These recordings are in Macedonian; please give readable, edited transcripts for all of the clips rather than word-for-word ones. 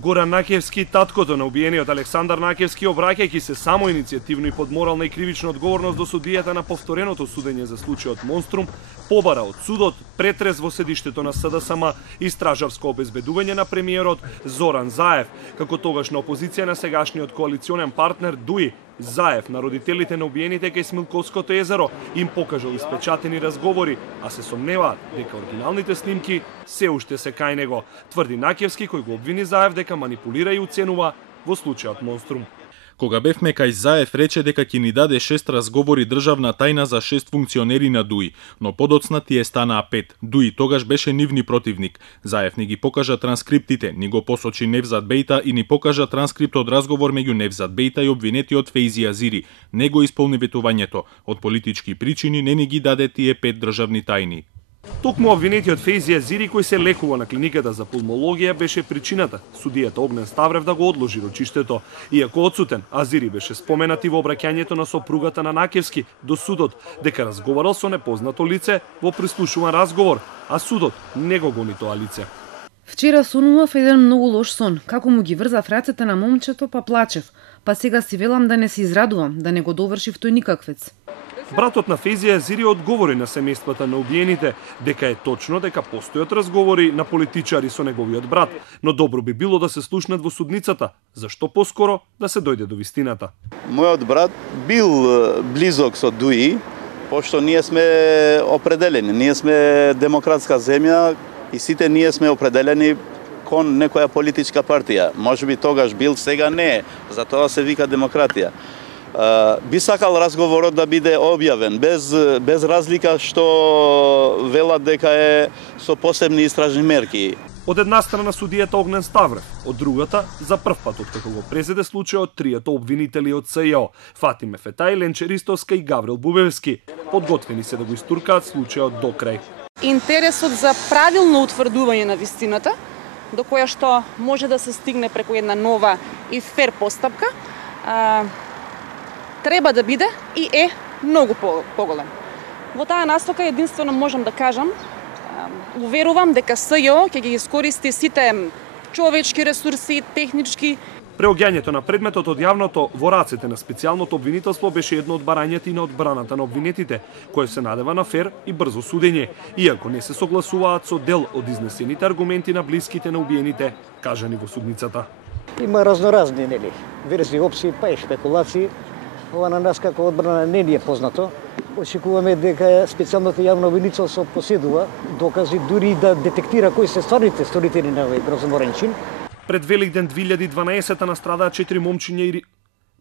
Горан Накевски, таткото на убиениот Александар Накевски, обраќајќи се само иницијативно и под морална и кривична одговорност до судијата на повтореното судење за случајот Монструм, побара од судот претрес во седиштето на СДСМ и стражарско обезбедување на премиерот Зоран Заев, како тогашна опозиција на сегашниот коалиционен партнер ДУИ. Заев на родителите на убиените кај Смилковското езеро им покажал испечатени разговори, а се сомневаат дека оригиналните снимки се уште се кај него, тврди Накевски, кој го обвини Заев дека манипулира и уценува во случајот Монструм. Кога бевме кај Заев, рече дека ќе ни даде 6 разговори државна тајна за 6 функционери на ДУИ, но подоцна тие станаа 5. ДУИ тогаш беше нивни противник. Заев ни ги покажа транскриптите, ни го посочи Невзат Бејта и ни покажа транскрипт од разговор меѓу Невзат Бејта и обвинетиот Фейзи Азири. Не го исполни ветувањето. Од политички причини не ни ги даде тие 5 државни тајни. Токму обвинетиот Фейзи Азири, кој се лекува на клиниката за пулмологија, беше причината судијата Огнен Ставрев да го одложи рочиштето. Иако одсутен, Азири беше споменат и во обраќањето на сопругата на Накевски до судот, дека разговарал со непознато лице во прислушуван разговор, а судот не го гони тоа лице. Вчера сонував еден многу лош сон, како му ги врзав рацете на момчето, па плачев, па сега си велам да не се израдувам, да не го довршив тој никаквец. Братот на Фейзи Азири одговори на семејствата на убиените дека е точно дека постојат разговори на политичари со неговиот брат, но добро би било да се слушнат во судницата, зашто поскоро да се дојде до вистината. Мојот брат бил близок со ДУИ, пошто ние сме определени, ние сме демократска земја и сите ние сме определени кон некоја политичка партија. Можеби тогаш бил, сега не е, затоа се вика демократија. Би сакал разговорот да биде објавен, без разлика што велат дека е со посебни истражни мерки. Од една страна судијата Огнен Ставрев, од другата, за прв пат откако го презеде случајот, тријата обвинители од СЈО, Фатиме Фетај, Ленче Ристовска и Гаврил Бубевски, подготвени се да го истуркаат случајот до крај. Интересот за правилно утврдување на вистината, до која што може да се стигне преку една нова и фер постапка, треба да биде и е многу поголем. Во таа насока единствено можам да кажам, уверувам дека СЈО ќе ги искористи сите човечки ресурси, технички. Преоѓањето на предметот од јавното во рацете на специјалното обвинителство беше едно од барањата и на одбраната на обвинетите, кој се надева на фер и брзо судење, иако не се согласуваат со дел од изнесените аргументи на блиските на убиените, кажани во судницата. Има разноразни верзии, опции, па и спекулации. Ова на нас како одбрана не ни е познато. Очекуваме дека специјалното јавно обвинителство поседува докази дури да детектира кои се стварните сторители на овој грозоморен чин. Пред Великден 2012 настрадаа 4 момчиња и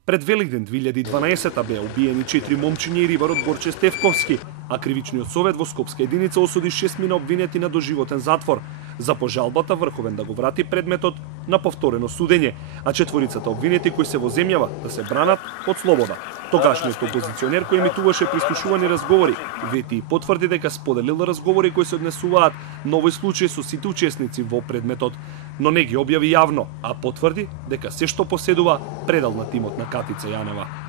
Пред Великден 2012 беа убиени 4 момчиња и риварот Горче Стевковски, а кривичниот совет во Скопска единица осуди 6 мина обвинети на доживотен затвор. За пожалбата Врховен да го врати предметот на повторено судење, а четворицата обвинети кои се во земјава да се бранат од слобода. Тогашниот опозиционер кој емитуваше прислушувани разговори, вети и потврди дека споделил разговори кои се однесуваат на овој случај со сите учесници во предметот, но не ги објави јавно, а потврди дека се што поседува предал на тимот на Катица Јанева.